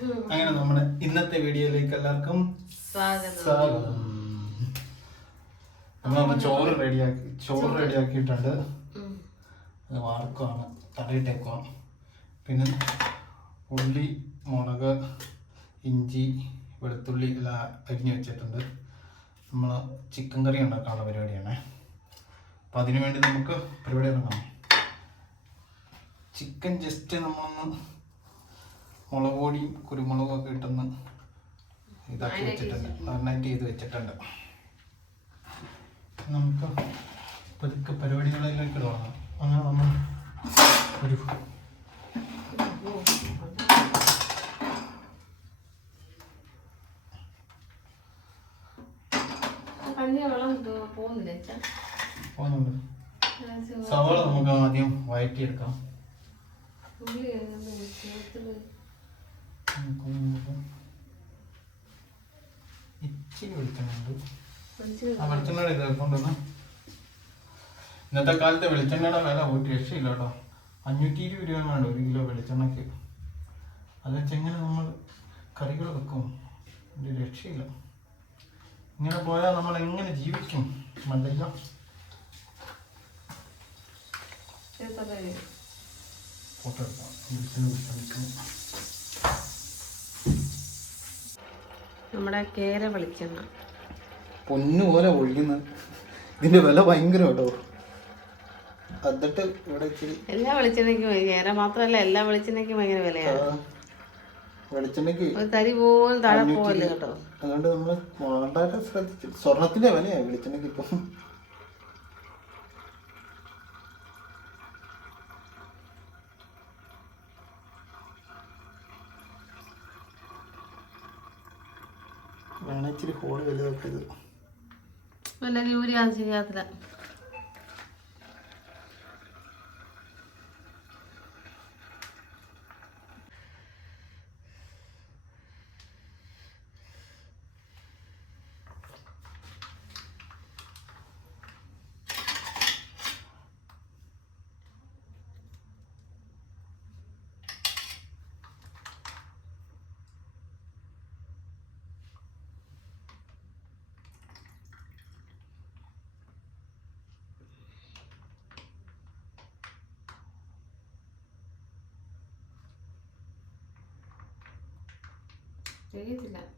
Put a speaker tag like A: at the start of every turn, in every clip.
A: അങ്ങനെ നമ്മുടെ ഇന്നത്തെ വീഡിയോയിലേക്ക് എല്ലാവർക്കും
B: സ്വാഗതം.
A: നമ്മൾ ചോറ് റെഡിയാക്കി ചോറ് റെഡിയാക്കിയിട്ടുണ്ട്. അത് വാർക്കുവാണ് തടയിട്ടേക്കുവാണ് പിന്നെ ഉള്ളി മുളക് ഇഞ്ചി വെളുത്തുള്ളി എല്ലാം അരിഞ്ഞു വെച്ചിട്ടുണ്ട്. നമ്മൾ ചിക്കൻ കറി ഉണ്ടാക്കാനുള്ള പരിപാടിയാണ്. അപ്പം അതിനു വേണ്ടി നമുക്ക് പരിപാടി ഇറങ്ങാം ചിക്കൻ ജസ്റ്റ് നമ്മളൊന്ന് മുളക് പൊടിയും കുരുമുളകും ഒക്കെ ഇട്ടൊന്ന് ഇതാക്കി വെച്ചിട്ടുണ്ട്. നന്നായിട്ട് ചെയ്ത് വെച്ചിട്ടുണ്ട്. നമുക്ക് പതുക്കെ പരിപാടികളിലേക്ക് തുടങ്ങാം അങ്ങനെ നമ്മൾ ഒരു പോകുന്നുണ്ട്. സവാള നമുക്ക് ആദ്യം വഴറ്റിയെടുക്കാം
B: ഉള്ളി
A: ഇച്ചിരി വെളിച്ചെണ്ണയുണ്ട്
B: വെളിച്ചെണ്ണ
A: ആ വെളിച്ചെണ്ണയുടെ ഇത് കൊണ്ടുവന്ന് ഇന്നത്തെ കാലത്ത് വെളിച്ചെണ്ണയുടെ വില ഒരു രക്ഷയില്ല കേട്ടോ. അഞ്ഞൂറ്റി ഇരുപത് രൂപ വേണ്ട ഒരു കിലോ വെളിച്ചെണ്ണയ്ക്ക്. അത് വെച്ചെങ്ങനെ നമ്മൾ കറികൾ വെക്കും. ഒരു രക്ഷയില്ല. ഇങ്ങനെ പോയാൽ നമ്മൾ എങ്ങനെ ജീവിക്കും? മണ്ടല്ല. ഫോട്ടോ എടുക്കാം വെളിച്ചെണ്ണ വെളിച്ചെണ്ണ
B: നമ്മുടെ കേര വെളിച്ചെണ്ണ.
A: പൊന്നു പോലെ ഒഴിക്കുന്നത് ഇതിന്റെ വില ഭയങ്കര കേട്ടോ. എന്നിട്ട് ഇവിടെ ഇച്ചിരി
B: എല്ലാ വെളിച്ചെണ്ണയ്ക്കും കേര മാത്രമല്ല എല്ലാ വെളിച്ചെണ്ണയ്ക്കും ഭയങ്കര വിലയാണ്
A: വെളിച്ചെണ്ണയ്ക്ക്
B: ഒരു തരി പോലും താഴെ പോകല്ലേ കേട്ടോ.
A: അതുകൊണ്ട് നമ്മൾ വളരെ ശ്രദ്ധിച്ചു. സ്വർണത്തിന്റെ വിലയാണ് വെളിച്ചെണ്ണയ്ക്ക് ഇപ്പം. വേണേ ഇച്ചിരി ഹോൾ വലുതാക്കിയത്.
B: വല്ല ജോലിയാണ് ശരിയാത്തില്ല ചെയ്യത്തില്ല
A: ഇത്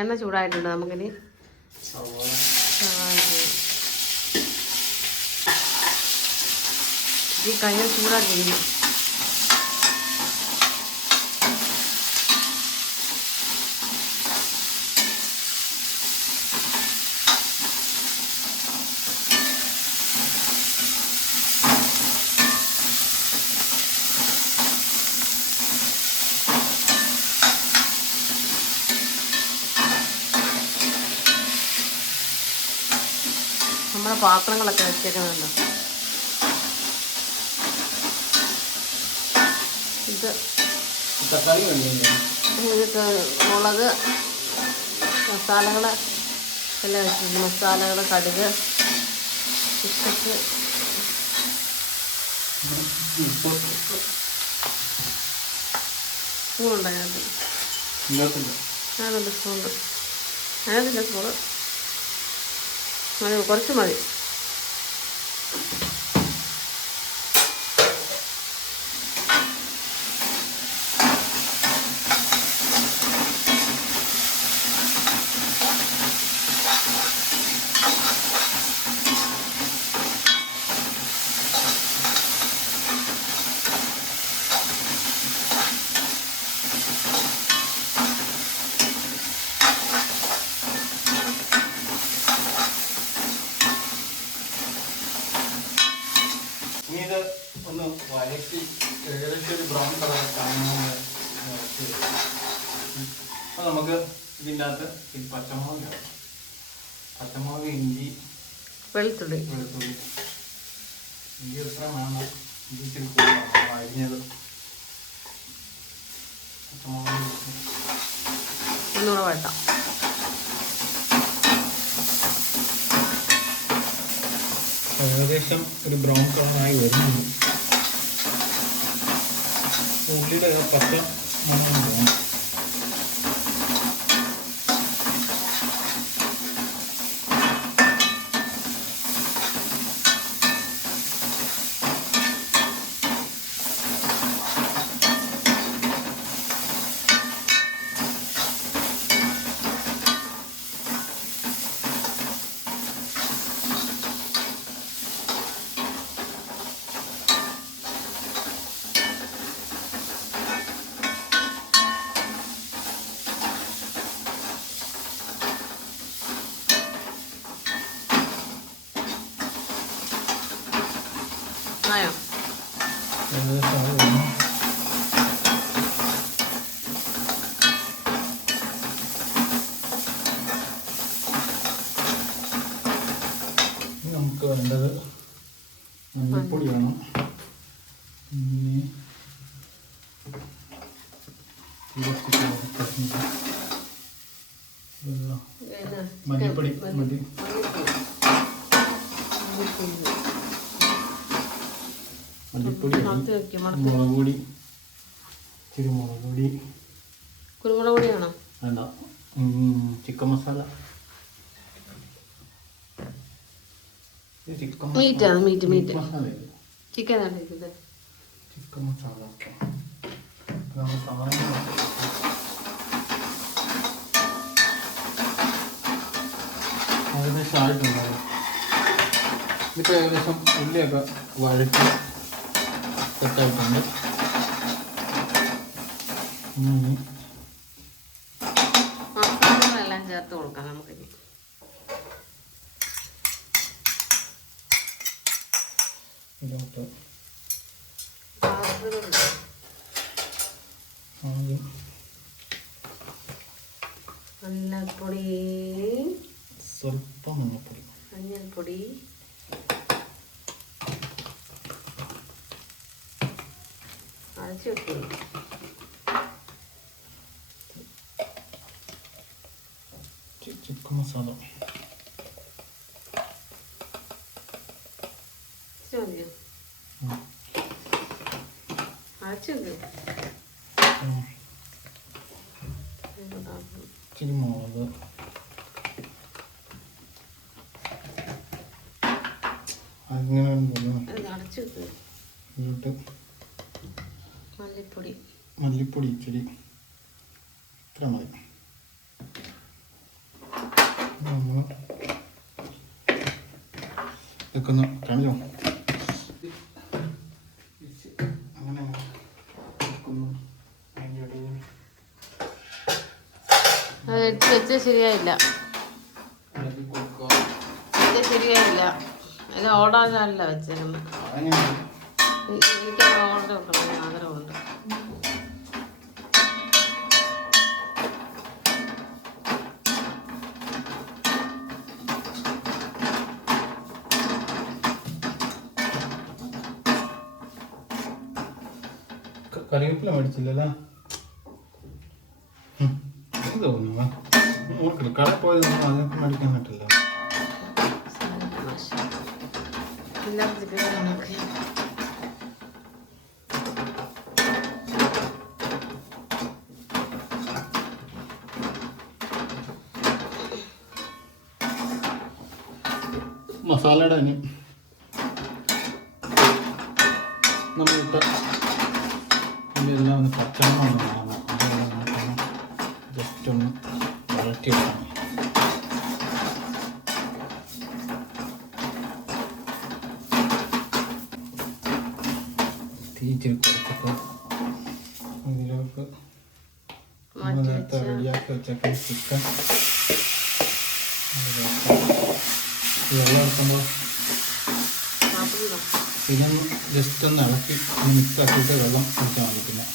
B: എണ്ണ ചൂടായിട്ടുണ്ട് നമുക്കിനി. ഈ കയ്യിൽ ചൂടാക്കിയിരുന്നു നമ്മുടെ പാത്രങ്ങളൊക്കെ വെച്ചേക്കുന്നുണ്ടോ ഇത് ഇത് മുളക് മസാലകൾ എല്ലാം വെച്ചിട്ടുണ്ട് മസാലകൾ കടുക് ഉച്ചയ്ക്ക്
A: ഇപ്പോൾ
B: ഞാനുണ്ട് അതിനകത്ത്
A: ഇല്ലാത്തില്ല
B: അതിനകത്തുണ്ട് സ്പൂണ്. അതിനകത്തില്ല സ്പൂണ്. മതി കുറച്ച് മതി.
A: നമുക്ക് ഇതിന്റെ അകത്ത് ഈ പച്ചമുളക് പച്ചമുളക് ഇഞ്ചി
B: വെളുത്തുള്ളി.
A: വെളുത്തുള്ളി. ഇഞ്ചി എത്ര വേണം ഇഞ്ചി ഇച്ചിരി കൂടുതലാണ്? അരിഞ്ഞത്. പച്ചമുളക്.
B: ഒന്നുകൂടെ വഴട്ടാം.
A: ഏകദേശം ഒരു ബ്രൗൺ കളറായി വരുന്നുണ്ട്. ഉള്ളിയുടെ പച്ച മണം തോന്നും മഞ്ഞൾപ്പൊടി വേണം പിന്നെ വെള്ളം മല്ലിപ്പൊടി മുളക് പൊടി ഇച്ചിരി മുളക് പൊടി
B: കുരുമുളക് പൊടി വേണം
A: വേണ്ട chicken masala. Chicken
B: meat meat. Chicken ആണ് ഇത്
A: ചിക്കൻ മസാല ഏകദേശം ആയിട്ടുണ്ടാവും ഇതിപ്പോൾ ഏകദേശം ഉള്ളിയൊക്കെ വഴറ്റി സെറ്റായിട്ടുണ്ട്
B: മസാലകളെല്ലാം ചേർത്ത് കൊടുക്കാം നമുക്കിനി
A: ഇതിലോട്ട്. ആദ്യം.
B: മഞ്ഞൾപ്പൊടി.
A: സ്വല്പം മഞ്ഞൾപ്പൊടി.
B: മഞ്ഞൾപ്പൊടി. അരച്ചു വെക്കും
A: ചി- ചിക്കൻ മസാല
B: ഇച്ചിരി മതിയോ
A: ഉം.
B: അരച്ച് വെക്കും
A: ഉം. ഇച്ചിരി മുളക് അങ്ങനെ എന്നിട്ട്
B: മല്ലിപ്പൊടി.
A: മല്ലിപ്പൊടി ഇച്ചിരി. ഇത്ര മതി. നമ്മൾ വെക്കുന്ന കാണിച്ചോ?
B: വെച്ച് വെച്ചാൽ ശരിയായില്ല. ശരിയായില്ല. അത് ഓടാനല്ല
A: വെച്ചിരുന്നു
B: എനിക്ക് ഓർഡർ ആഗ്രഹമുണ്ട്.
A: കറിവേപ്പില മേടിച്ചില്ലല്ലോ. ഇത് തോന്നുന്നു? നോക്കില്ല കട പോയത് അതിനൊക്കെ മേടിക്കാൻ പറ്റില്ല. മസാലയുടെ തന്നെ നമ്മളിട്ട ഇതിലെല്ലാം ഒന്ന് പച്ചമണം ഒന്ന് മാറണം അതുകൊണ്ട് നമുക്കൊന്ന് ജസ്റ്റ് ഒന്ന് വഴറ്റിയെടുക്കണം തീ ഇച്ചിരി കുറച്ചിട്ട് ഇതിലേക്ക് നമ്മൾ നേരത്തെ റെഡിയാക്കി വെച്ചേക്കുന്ന ചിക്കൻ. വെള്ളം എടുക്കുമ്പോൾ പിന്നെ ജസ്റ്റ് ഒന്ന് ഇളക്കി മിക്സ് ആക്കിയിട്ട് വെള്ളം ഒഴിച്ചാൽ മതി പിന്നെ.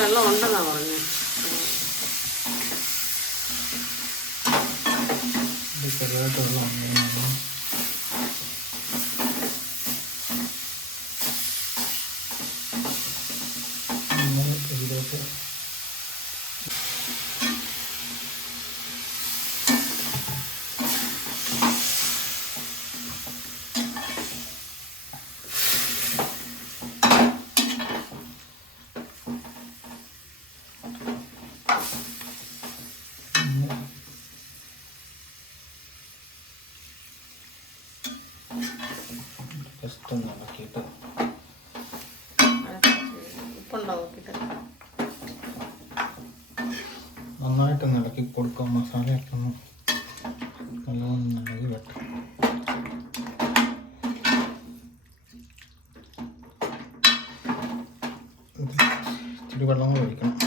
B: വെള്ളം ഉണ്ടെന്നാ പറഞ്ഞു.
A: ഇത് ചെറുതായിട്ട് വെള്ളം ഉണ്ട്. ഇങ്ങനെ ഇതിലോട്ട് ഇങ്ങനെ ജസ്റ്റ് ഒന്ന് നന്നായിട്ട് ഇളക്കി കൊടുക്കാം മസാലയൊക്കെ ഒന്ന് നല്ലോണം ഇളകി വെട്ടാം ഇച്ചിരി വെള്ളം കൂടെ ഒഴിക്കണം.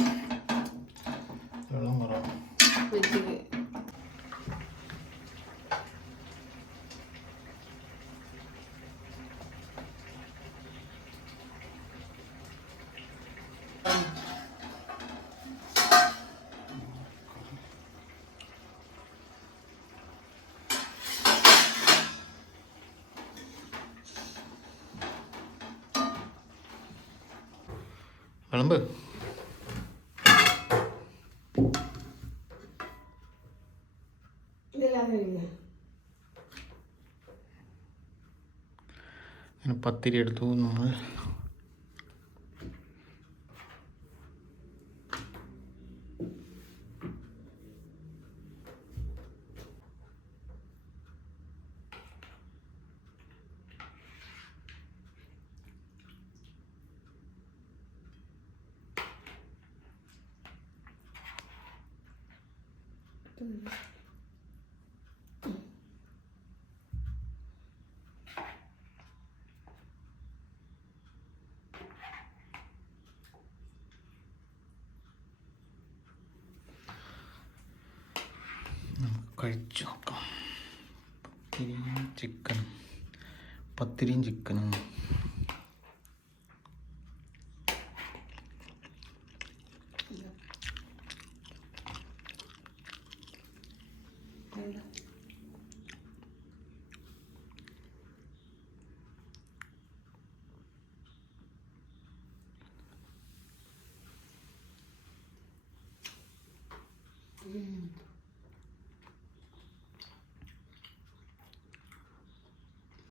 A: വിളമ്പ്. പത്തിരി എടുത്തു നമ്മൾ നമുക്ക് കഴിച്ചു. നോക്കാം ചിക്കനും. പത്തിരിയും ചിക്കനും.